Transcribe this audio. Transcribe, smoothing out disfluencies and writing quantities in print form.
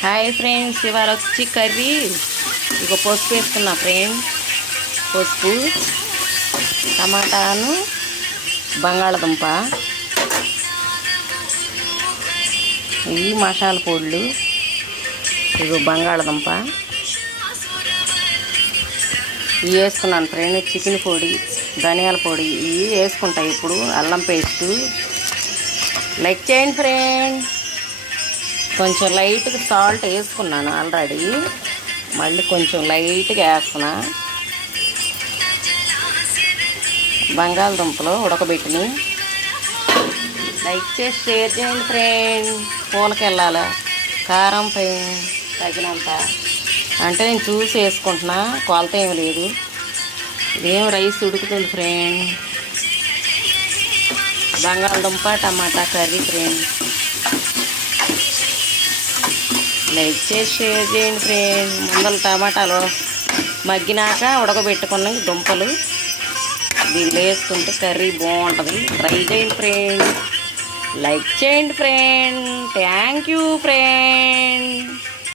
Hi friends, ఇవాళ వచ్చి curry ఇక పసుపు వేసుకున్నా ఫ్రెండ్స్. పసుపు, టమాటాను, బంగాళదుంప, ఇవి మసాలా పొడులు, ఇవి బంగాళదుంప ఇవి వేసుకున్నాను ఫ్రెండ్. చికెన్ పొడి, ధనియాల పొడి ఇవి వేసుకుంటా. ఇప్పుడు అల్లం పేస్టు లైక్ చేయండి ఫ్రెండ్. కొంచెం లైట్గా సాల్ట్ వేసుకున్నాను ఆల్రెడీ, మళ్ళీ కొంచెం లైట్గా వేస్తున్నా. బంగాళదుంపలు ఉడకబెట్టిని లైక్ చేసి షేర్ చేయండి ఫ్రెండ్. పూలకి వెళ్ళాలి కారం తగినంత అంటే నేను చూసి వేసుకుంటున్నా, కొలత ఏమి లేదు. ఇదేం రైస్ ఉడుకుతుంది ఫ్రెండ్. బంగాళదుంప టమాటా కర్రీ ఫ్రెండ్. లైక్ చేసి షేర్ చేయండి ఫ్రెండ్. ముందర టమాటాలు మగ్గినాక ఉడకబెట్టుకున్న దుంపలు దీనిలో వేసుకుంటే కర్రీ బాగుంటుంది. ట్రై చేయండి ఫ్రెండ్. లైక్ చేయండి ఫ్రెండ్. Thank you friend.